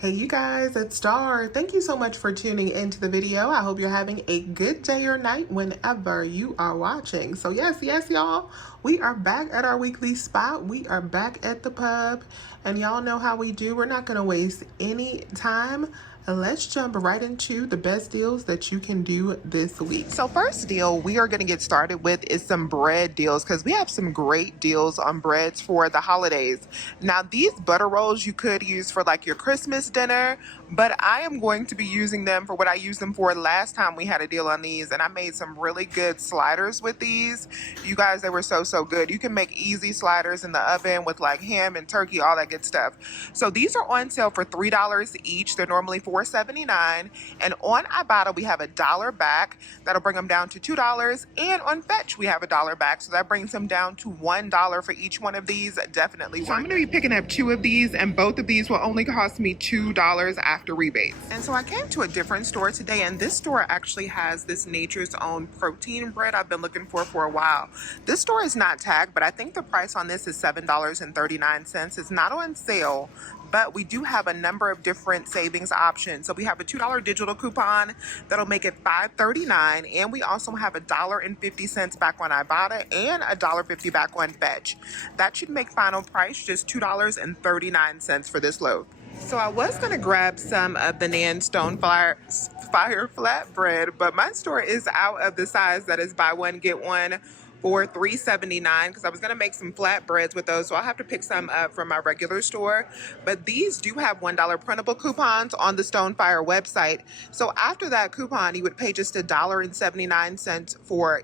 Hey you guys, it's Star. Thank you so much for tuning into the video. I hope you're having a good day or night whenever you are watching. So yes, y'all, we are back at our weekly spot. We are back at the pub, and y'all know how we do. We're not gonna waste any time. Let's jump right into the best deals that you can do this week. So first deal we are going to get started with is some bread deals, because we have some great deals on breads for the holidays. Now these butter rolls you could use for like your Christmas dinner, but I am going to be using them for what I used them for last time we had a deal on these, and I made some really good sliders with these. You guys, they were so good. You can make easy sliders in the oven with like ham and turkey, all that good stuff. So these are on sale for $3 each. They're normally $4.79, and on Ibotta we have $1 back. That'll bring them down to $2, and on Fetch we have $1 back, so that brings them down to $1 for each one of these. Definitely. So I'm going to be picking up 2 of these, and both of these will only cost me $2 after rebates. And so I came to a different store today, and this store actually has this Nature's Own protein bread I've been looking for a while. This store is not tagged, but I think the price on this is $7.39. It's not on sale, but we do have a number of different savings options. So we have a $2 digital coupon that'll make it $5.39, and we also have $1.50 back on Ibotta and $1.50 back on Fetch. That should make final price just $2.39 for this loaf. So I was going to grab some of the Nan Stone Fire flatbread, but my store is out of the size that is buy one get one for $3.79, because I was going to make some flatbreads with those, so I'll have to pick some up from my regular store. But these do have $1 printable coupons on the Stonefire website. So after that coupon, you would pay just $1.79 for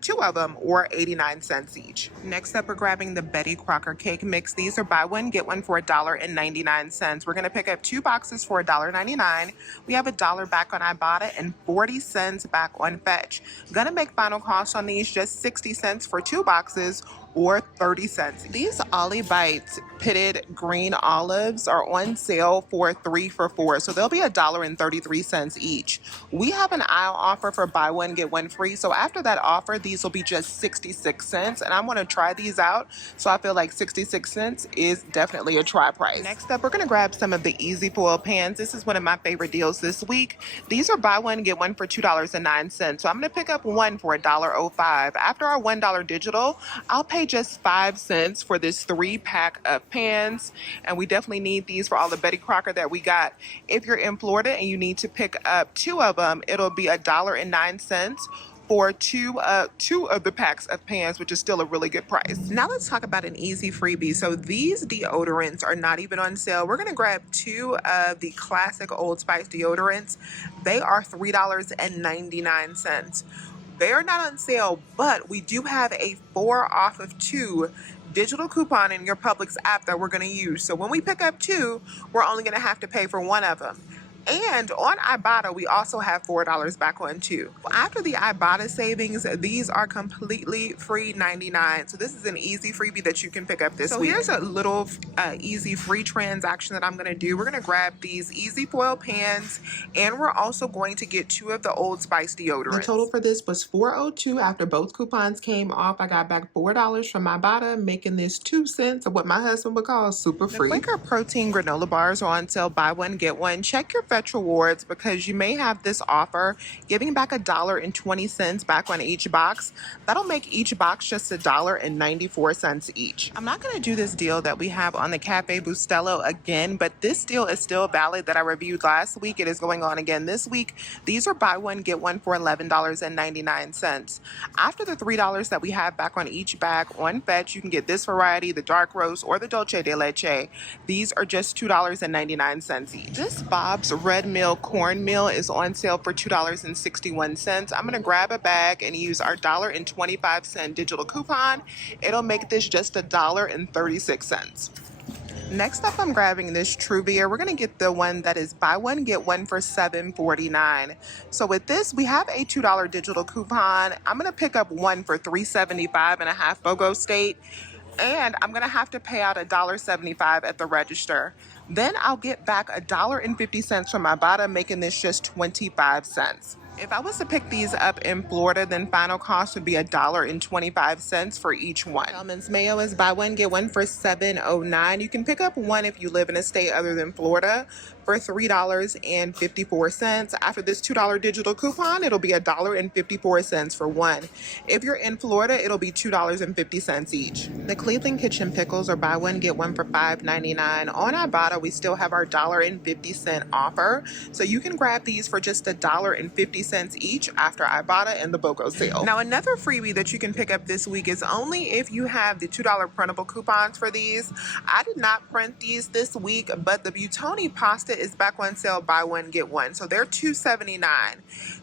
2 of them, or 89 cents each. Next up, we're grabbing the Betty Crocker cake mix. These are buy one get one for $1.99. We're going to pick up 2 boxes for $1.99. We have $1 back on Ibotta and 40 cents back on Fetch. Gonna make final cost on these just 60 cents for 2 boxes, or 30 cents. These Ollie Bites pitted green olives are on sale for 3 for $4, so they'll be $1.33 each. We have an aisle offer for buy one get one free, so after that offer these will be just 66 cents, and I'm going to try these out, so I feel like 66 cents is definitely a try price. Next up, we're going to grab some of the easy foil pans. This is one of my favorite deals this week. These are buy one get one for $2.09, so I'm going to pick up one for $1.05. After our $1 digital, I'll pay just 5 cents for this 3-pack of pans, and we definitely need these for all the Betty Crocker that we got. If you're in Florida and you need to pick up 2 of them, it'll be $1.09 for two of the packs of pans, which is still a really good price. Now let's talk about an easy freebie. So these deodorants are not even on sale. We're gonna grab 2 of the classic Old Spice deodorants. They are $3.99. They are not on sale, but we do have a 4 off of 2 digital coupon in your Publix app that we're going to use. So when we pick up 2, we're only going to have to pay for 1 of them. And on Ibotta, we also have $4 back on 2. After the Ibotta savings, these are completely free 99. So this is an easy freebie that you can pick up this week. So here's a little easy free transaction that I'm going to do. We're going to grab these easy foil pans, and we're also going to get 2 of the Old Spice deodorants. The total for this was $4.02. After both coupons came off, I got back $4 from Ibotta, making this 2 cents of what my husband would call super free. The Quaker protein granola bars are on sale, buy one get one. Check your Fetch rewards, because you may have this offer giving back $1.20 back on each box. That'll make each box just $1.94 each. I'm not going to do this deal that we have on the Cafe Bustelo again, but this deal is still valid that I reviewed last week. It is going on again this week. These are buy one get one for $11.99. After the $3 that we have back on each bag on Fetch, you can get this variety, the dark roast or the dulce de leche. These are just $2.99 each. This Bob's Red Mill cornmeal is on sale for $2.61. I'm going to grab a bag and use our $1.25 digital coupon. It'll make this just $1.36. Next up, I'm grabbing this Truvia. We're going to get the one that is buy one get one for $7.49. So with this, we have a $2 digital coupon. I'm going to pick up one for $3.75 and a half BOGO state, and I'm going to have to pay out $1.75 at the register. Then I'll get back $1.50 from Ibotta, making this just 25 cents. If I was to pick these up in Florida, then final cost would be $1.25 for each one. Hellman's mayo is buy one, get one for $7.09. You can pick up one if you live in a state other than Florida for $3.54. After this $2 digital coupon, it'll be $1.54 for one. If you're in Florida, it'll be $2.50 each. The Cleveland Kitchen pickles are buy one, get one for $5.99. On Ibotta, we still have our $1.50 offer, so you can grab these for just $1.50 each after Ibotta and the BOGO sale. Now, another freebie that you can pick up this week is only if you have the $2 printable coupons for these. I did not print these this week, but the Buitoni pasta is back on sale, buy one, get one. So they're $2.79.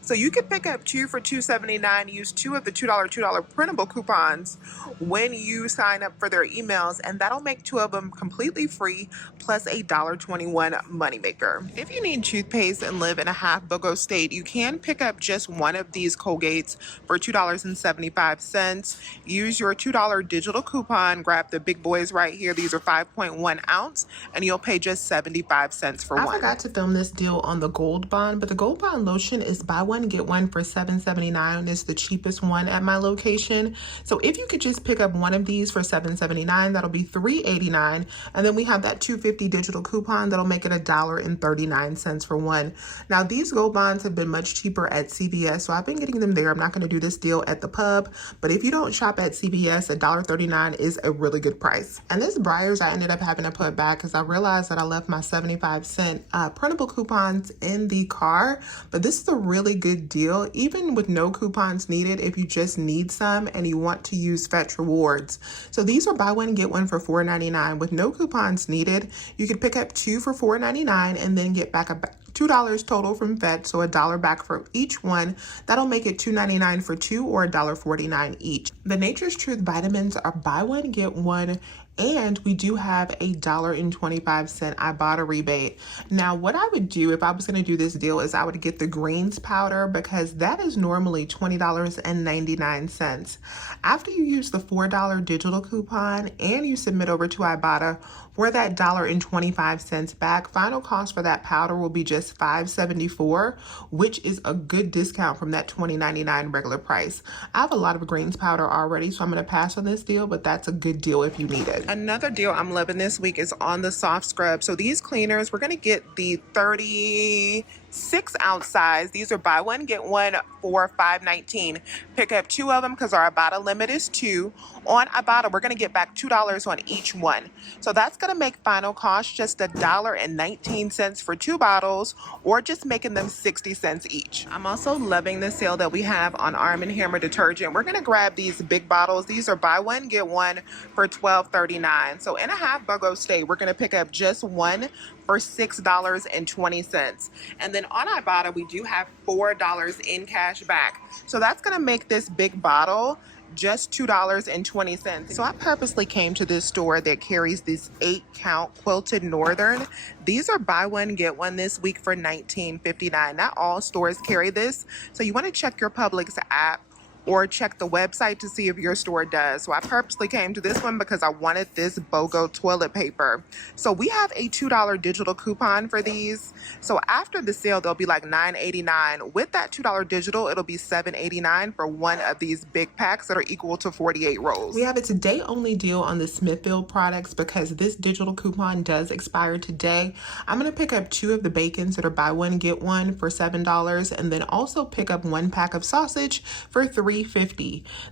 So you can pick up two for $2.79, use two of the $2 printable coupons when you sign up for their emails, and that'll make two of them completely free, plus a $1.21 moneymaker. If you need toothpaste and live in a half BOGO state, you can pick up just one of these Colgates for $2.75. Use your $2 digital coupon, grab the big boys right here. These are 5.1 ounce, and you'll pay just 75 cents for one. I forgot to film this deal on the Gold Bond, but the Gold Bond lotion is buy one, get one for $7.79. It's the cheapest one at my location. So if you could just pick up one of these for $7.79, that'll be $3.89. And then we have that $2.50 digital coupon that'll make it $1.39 for one. Now, these Gold Bonds have been much cheaper at CVS, so I've been getting them there. I'm not going to do this deal at the pub, but if you don't shop at CVS, $1.39 is a really good price. And this Breyers I ended up having to put back because I realized that I left my 75-cent printable coupons in the car, but this is a really good deal, even with no coupons needed if you just need some and you want to use Fetch Rewards. So these are buy one, get one for $4.99 with no coupons needed. You could pick up two for $4.99 and then get back $2 total from Fetch, so $1 back for each one. That'll make it $2.99 for two or $1.49 each. The Nature's Truth vitamins are buy one, get one, and we do have a $1.25 Ibotta rebate. Now, what I would do if I was going to do this deal is I would get the greens powder because that is normally $20.99. After you use the $4 digital coupon and you submit over to Ibotta for that $1.25 back, final cost for that powder will be just $5.74, which is a good discount from that $20.99 regular price. I have a lot of greens powder already, so I'm going to pass on this deal, but that's a good deal if you need it. Another deal I'm loving this week is on the soft scrub. So these cleaners, we're going to get the 36-ounce size. These are buy one, get one for $5.19. Pick up two of them because our Ibotta limit is two. On Ibotta, we're going to get back $2 on each one. So that's going to make final cost just $1.19 for two bottles, or just making them 60 cents each. I'm also loving the sale that we have on Arm & Hammer detergent. We're going to grab these big bottles. These are buy one, get one for $12.39. So in a half BOGO state, we're going to pick up just one for $6.20. And then on Ibotta, we do have $4 in cash back. So that's going to make this big bottle just $2.20. So I purposely came to this store that carries this 8-count quilted northern. These are buy one, get one this week for $19.59. Not all stores carry this, so you want to check your Publix app or check the website to see if your store does. So I purposely came to this one because I wanted this BOGO toilet paper. So we have a $2 digital coupon for these. So after the sale, they'll be like $9.89. With that $2 digital, it'll be $7.89 for one of these big packs that are equal to 48 rolls. We have a today only deal on the Smithfield products because this digital coupon does expire today. I'm gonna pick up two of the bacons that are buy one, get one for $7, and then also pick up one pack of sausage for $3.50.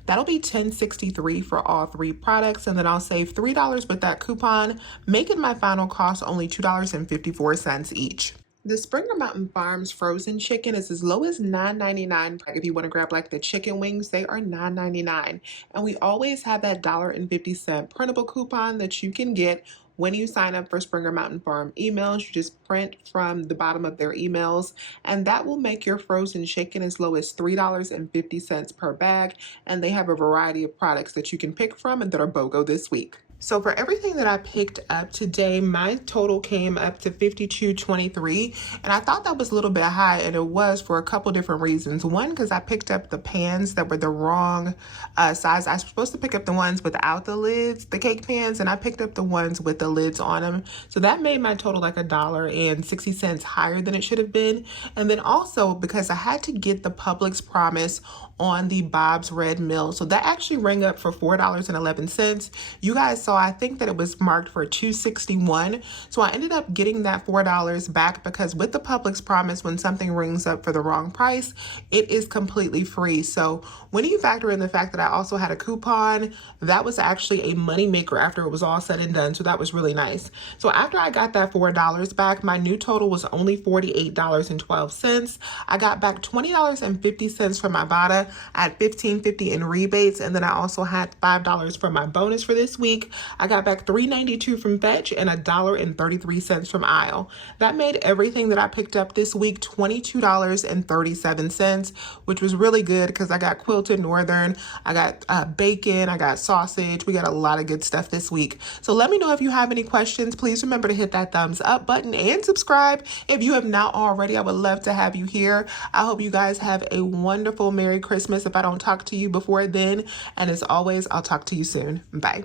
That'll be $10.63 for all three products, and then I'll save $3 with that coupon, making my final cost only $2.54 each. The Springer Mountain Farms frozen chicken is as low as $9.99. If you want to grab like the chicken wings, they are $9.99. And we always have that $1.50 printable coupon that you can get when you sign up for Springer Mountain Farm emails. You just print from the bottom of their emails, and that will make your frozen chicken as low as $3.50 per bag. And they have a variety of products that you can pick from and that are BOGO this week. So for everything that I picked up today, my total came up to $52.23, and I thought that was a little bit high, and it was for a couple different reasons. One, because I picked up the pans that were the wrong size. I was supposed to pick up the ones without the lids, the cake pans, and I picked up the ones with the lids on them. So that made my total like $1.60 higher than it should have been. And then also because I had to get the Publix Promise on the Bob's Red Mill. So that actually rang up for $4.11. You guys saw, I think that it was marked for $2.61. So I ended up getting that $4 back because with the Publix Promise, when something rings up for the wrong price, it is completely free. So when you factor in the fact that I also had a coupon, that was actually a money maker after it was all said and done. So that was really nice. So after I got that $4 back, my new total was only $48.12. I got back $20.50 from my Ibotta. I had $15.50 in rebates, and then I also had $5 for my bonus for this week. I got back $3.92 from Fetch and $1.33 from Aisle. That made everything that I picked up this week $22.37, which was really good because I got Quilted Northern, I got bacon, I got sausage. We got a lot of good stuff this week. So let me know if you have any questions. Please remember to hit that thumbs up button and subscribe if you have not already. I would love to have you here. I hope you guys have a wonderful Merry Christmas if I don't talk to you before then. And as always, I'll talk to you soon. Bye.